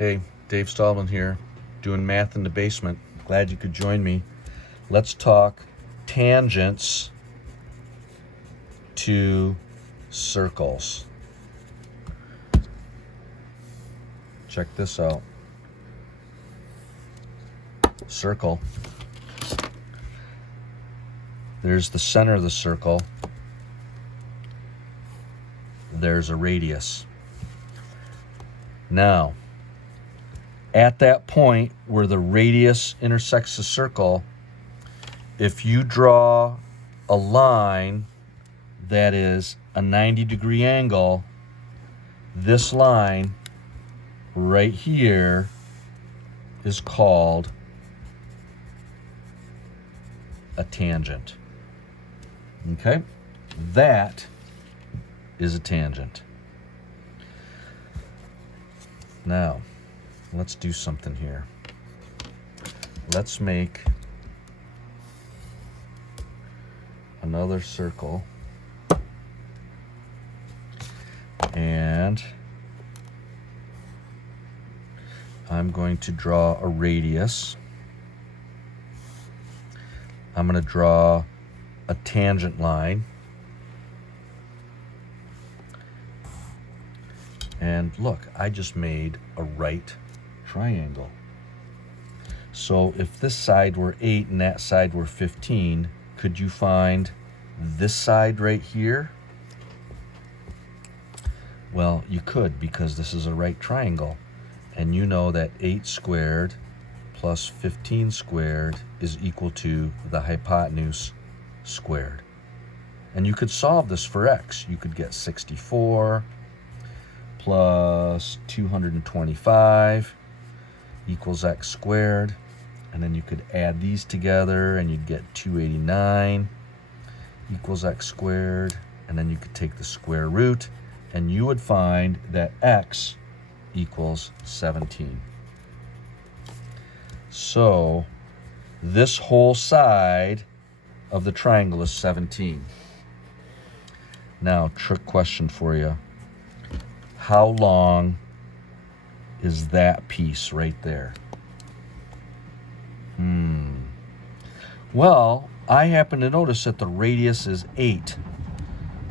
Hey, Dave Stallman here, doing math in the basement. Glad you could join me. Let's talk tangents to circles. Check this out. Circle. There's the center of the circle. There's a radius. Now, at that point where the radius intersects the circle, if you draw a line that is a 90-degree angle, this line right here is called a tangent. Okay? That is a tangent. Now, let's do something here. Let's make another circle. And I'm going to draw a radius. I'm going to draw a tangent line. And look, I just made a right triangle. So if this side were 8 and that side were 15, could you find this side right here? Well, you could, because this is a right triangle. And you know that 8 squared plus 15 squared is equal to the hypotenuse squared. And you could solve this for x. You could get 64 plus 225 equals x squared. And then you could add these together and you'd get 289 equals x squared. And then you could take the square root and you would find that x equals 17. So this whole side of the triangle is 17. Now, trick question for you. How long is that piece right there? Well, I happen to notice that the radius is 8.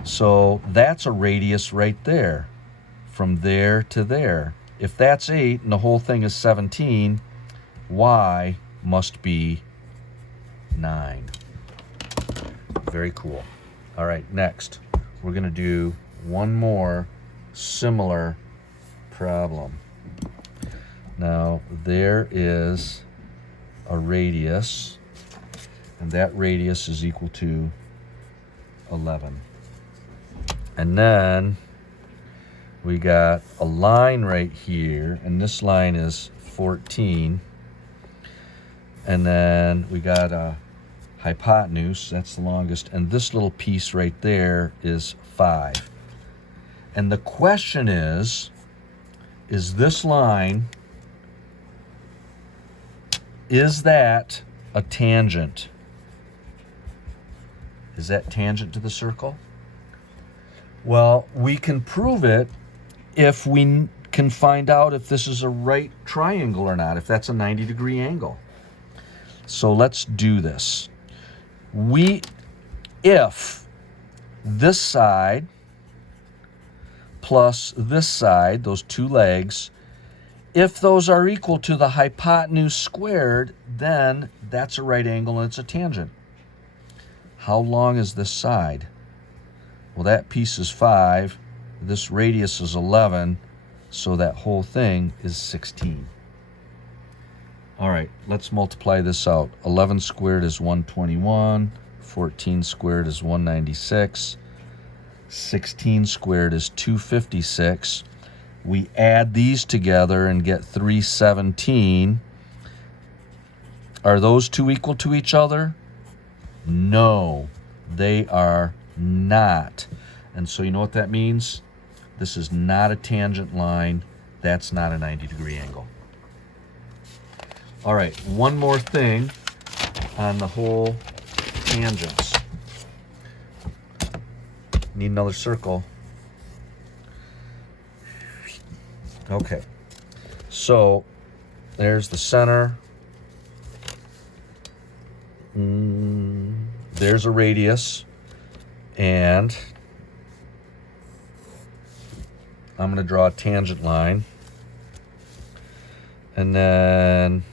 So that's a radius right there, from there to there. If that's 8 and the whole thing is 17, y must be 9. Very cool. All right, next, we're going to do one more similar problem. Now, there is a radius, and that radius is equal to 11. And then we got a line right here, and this line is 14. And then we got a hypotenuse, that's the longest, and this little piece right there is 5. And the question is this line, is that a tangent? Is that tangent to the circle? Well, we can prove it if we can find out if this is a right triangle or not, if that's a 90-degree angle. So let's do this. If this side plus this side, those two legs, if those are equal to the hypotenuse squared, then that's a right angle and it's a tangent. How long is this side? Well, that piece is 5. This radius is 11. So that whole thing is 16. All right, let's multiply this out. 11 squared is 121. 14 squared is 196. 16 squared is 256. We add these together and get 317. Are those two equal to each other? No, they are not. And so you know what that means? This is not a tangent line. That's not a 90-degree angle. All right, one more thing on the whole tangents. Need another circle. Okay. So there's the center. There's a radius. And I'm going to draw a tangent line. And then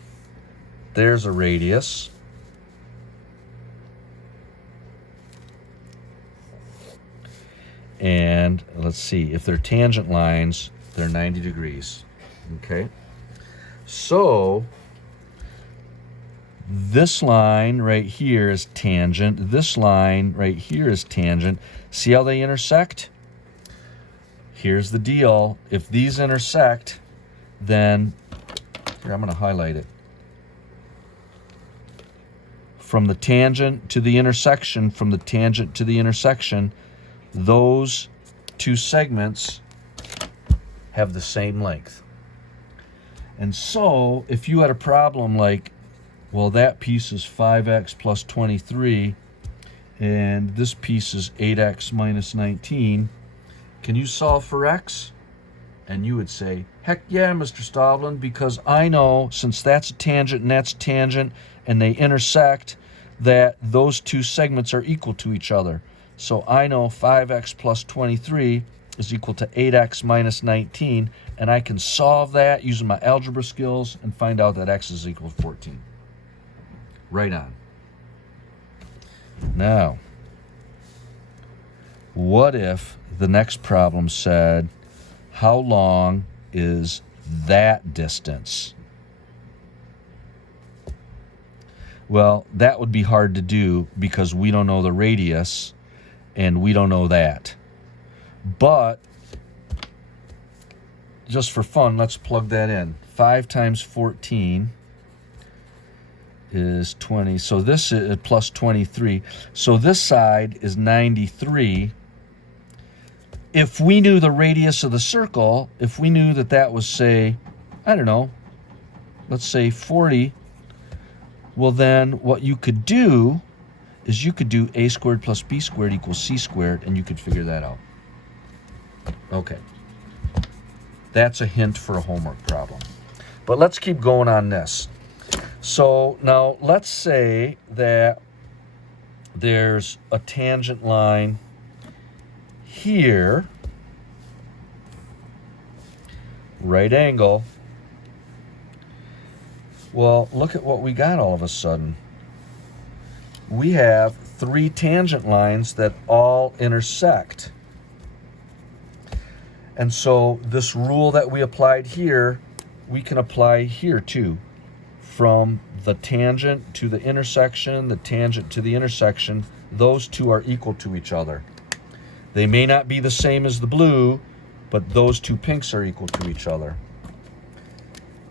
there's a radius. And let's see, if they're tangent lines, they're 90 degrees. Okay? So this line right here is tangent. This line right here is tangent. See how they intersect? Here's the deal. If these intersect, then here, I'm going to highlight it. From the tangent to the intersection, from the tangent to the intersection, those two segments have the same length. And so if you had a problem like, well, that piece is 5x plus 23, and this piece is 8x minus 19, can you solve for x? And you would say, heck yeah, Mr. Stavlin, because I know since that's a tangent and that's a tangent, and they intersect, that those two segments are equal to each other. So I know 5x plus 23 is equal to 8x minus 19, and I can solve that using my algebra skills and find out that x is equal to 14. Right on. Now, what if the next problem said, how long is that distance? Well, that would be hard to do because we don't know the radius and we don't know that. But just for fun, let's plug that in. 5 times 14 is 20. So this is plus 23. So this side is 93. If we knew the radius of the circle, if we knew that that was, say, I don't know, let's say 40, well then what you could do is you could do a squared plus b squared equals c squared, and you could figure that out. Okay. That's a hint for a homework problem. But let's keep going on this. So now let's say that there's a tangent line here, right angle. Well, look at what we got all of a sudden. We have 3 tangent lines that all intersect. And so this rule that we applied here, we can apply here too. From the tangent to the intersection, the tangent to the intersection, those two are equal to each other. They may not be the same as the blue, but those two pinks are equal to each other.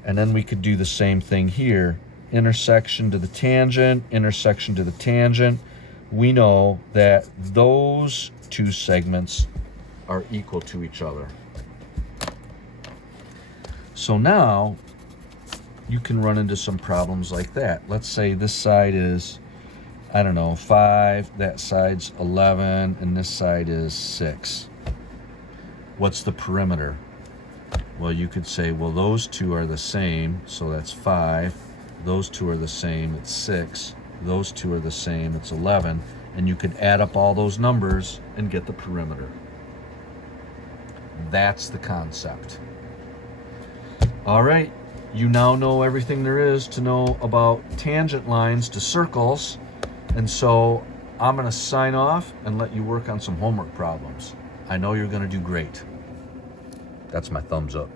And then we could do the same thing here. Intersection to the tangent, intersection to the tangent. We know that those two segments are equal to each other. So now you can run into some problems like that. Let's say this side is, I don't know, 5, that side's 11, and this side is 6. What's the perimeter? Well, you could say, well, those two are the same, so that's 5. Those two are the same, it's 6. Those two are the same, it's 11. And you could add up all those numbers and get the perimeter. That's the concept. All right, you now know everything there is to know about tangent lines to circles. And so I'm going to sign off and let you work on some homework problems. I know you're going to do great. That's my thumbs up.